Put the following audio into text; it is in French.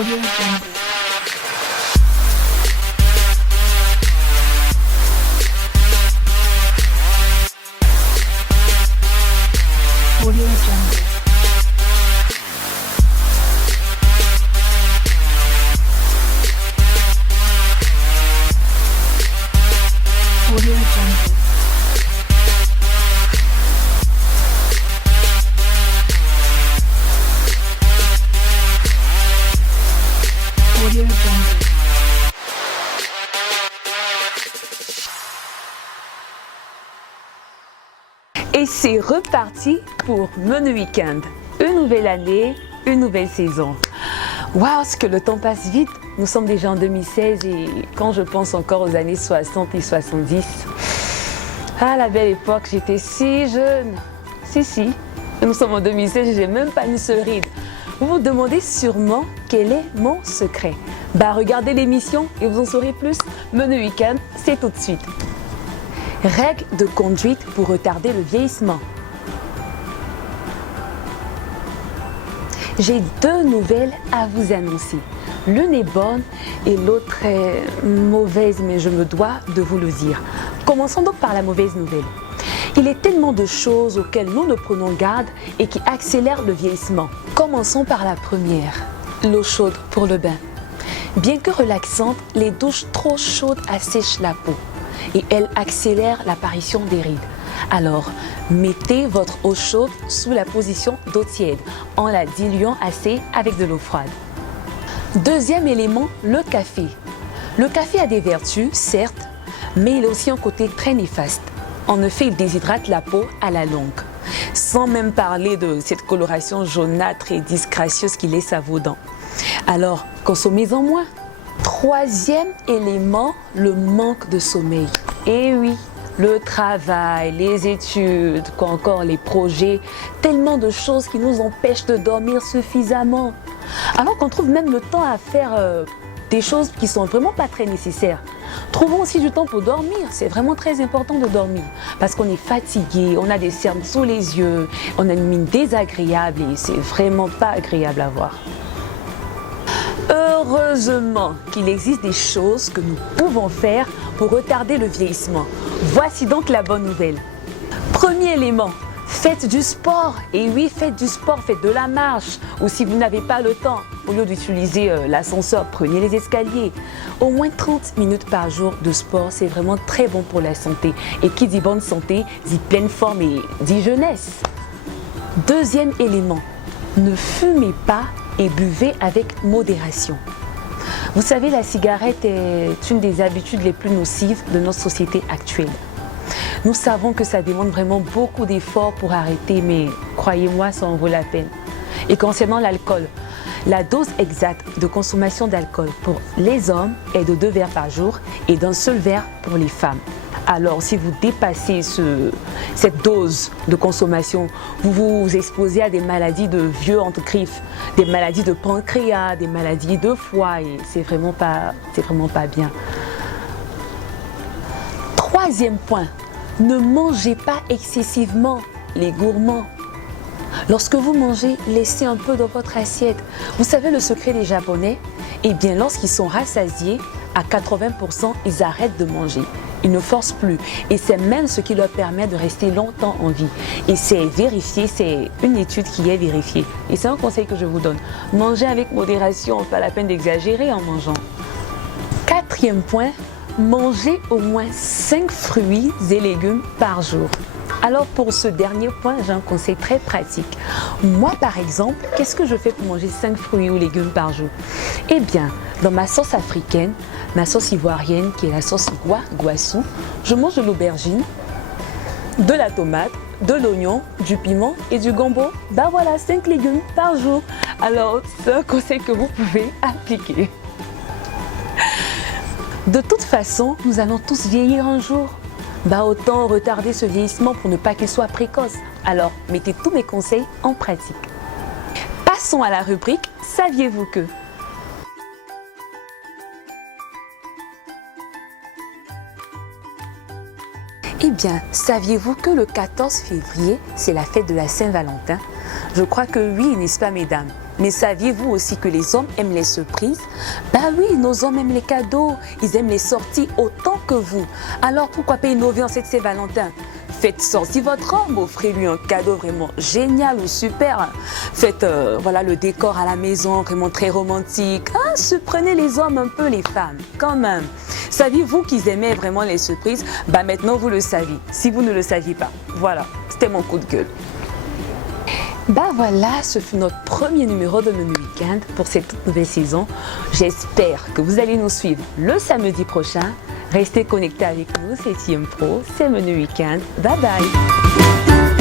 Audio Jungle. Audio Jungle. Audio Jungle. Audio Jungle. Et c'est reparti pour Menu Week-end. Une nouvelle année, une nouvelle saison. Waouh, ce que le temps passe vite. Nous sommes déjà en 2016 et quand je pense encore aux années 60 et 70, à la belle époque, j'étais si jeune. Si. Nous sommes en 2016 et j'ai même pas une seule ride. Vous vous demandez sûrement quel est mon secret. Regardez l'émission et vous en saurez plus. Menu Week-end, c'est tout de suite. Règles de conduite pour retarder le vieillissement. J'ai deux nouvelles à vous annoncer. L'une est bonne et l'autre est mauvaise, mais je me dois de vous le dire. Commençons donc par la mauvaise nouvelle. Il est tellement de choses auxquelles nous ne prenons garde et qui accélèrent le vieillissement. Commençons par la première, l'eau chaude pour le bain. Bien que relaxantes, les douches trop chaudes assèchent la peau et elles accélèrent l'apparition des rides. Alors, mettez votre eau chaude sous la position d'eau tiède en la diluant assez avec de l'eau froide. Deuxième élément, le café. Le café a des vertus, certes, mais il a aussi un côté très néfaste. En effet, il déshydrate la peau à la longue. Sans même parler de cette coloration jaunâtre et disgracieuse qui laisse à vos dents. Alors, consommez-en moins. Troisième élément, le manque de sommeil. Et oui, le travail, les études, quoi encore les projets, tellement de choses qui nous empêchent de dormir suffisamment. Alors qu'on trouve même le temps à faire des choses qui sont vraiment pas très nécessaires. Trouvons aussi du temps pour dormir, c'est vraiment très important de dormir parce qu'on est fatigué, on a des cernes sous les yeux, on a une mine désagréable et c'est vraiment pas agréable à voir. Heureusement qu'il existe des choses que nous pouvons faire pour retarder le vieillissement. Voici donc la bonne nouvelle. Premier élément, faites du sport. Et oui, faites du sport, faites de la marche. Ou si vous n'avez pas le temps, au lieu d'utiliser l'ascenseur, prenez les escaliers. Au moins 30 minutes par jour de sport, c'est vraiment très bon pour la santé. Et qui dit bonne santé, dit pleine forme et dit jeunesse. Deuxième élément, ne fumez pas et buvez avec modération. Vous savez, la cigarette est une des habitudes les plus nocives de notre société actuelle. Nous savons que ça demande vraiment beaucoup d'efforts pour arrêter, mais croyez-moi, ça en vaut la peine. Et concernant l'alcool, la dose exacte de consommation d'alcool pour les hommes est de 2 verres par jour et d'un seul verre pour les femmes. Alors, si vous dépassez cette dose de consommation, vous vous exposez à des maladies de vieux entre griffes, des maladies de pancréas, des maladies de foie et c'est vraiment pas bien. Troisième point, ne mangez pas excessivement les gourmands. Lorsque vous mangez, laissez un peu dans votre assiette. Vous savez le secret des Japonais? Eh bien, lorsqu'ils sont rassasiés, à 80%, ils arrêtent de manger. Ils ne forcent plus. Et c'est même ce qui leur permet de rester longtemps en vie. Et c'est vérifié, c'est une étude qui est vérifiée. Et c'est un conseil que je vous donne. Mangez avec modération, pas la peine d'exagérer en mangeant. Quatrième point, mangez au moins 5 fruits et légumes par jour. Alors pour ce dernier point, j'ai un conseil très pratique. Moi par exemple, qu'est-ce que je fais pour manger 5 fruits ou légumes par jour? Eh bien, dans ma sauce africaine, ma sauce ivoirienne qui est la sauce guassou, je mange de l'aubergine, de la tomate, de l'oignon, du piment et du gombo. Voilà, 5 légumes par jour. Alors c'est un conseil que vous pouvez appliquer. De toute façon, nous allons tous vieillir un jour. Autant retarder ce vieillissement pour ne pas qu'il soit précoce. Alors, mettez tous mes conseils en pratique. Passons à la rubrique « Saviez-vous que ?» Eh bien, saviez-vous que le 14 février, c'est la fête de la Saint-Valentin? Je crois que oui, n'est-ce pas, mesdames? Mais saviez-vous aussi que les hommes aiment les surprises? Bah oui, nos hommes aiment les cadeaux, ils aiment les sorties autant que vous. Alors pourquoi pas innover en cette Saint-Valentin? Faites sortir votre homme, offrez-lui un cadeau vraiment génial ou super. Faites voilà, le décor à la maison, vraiment très romantique. Ah, surprenez les hommes un peu, les femmes, quand même. Saviez-vous qu'ils aimaient vraiment les surprises? Bah maintenant vous le savez, si vous ne le saviez pas. Voilà, c'était mon coup de gueule. Bah voilà, ce fut notre premier numéro de Menu Week-end pour cette toute nouvelle saison. J'espère que vous allez nous suivre le samedi prochain. Restez connectés avec nous, c'est TM Pro, c'est Menu Week-end. Bye bye!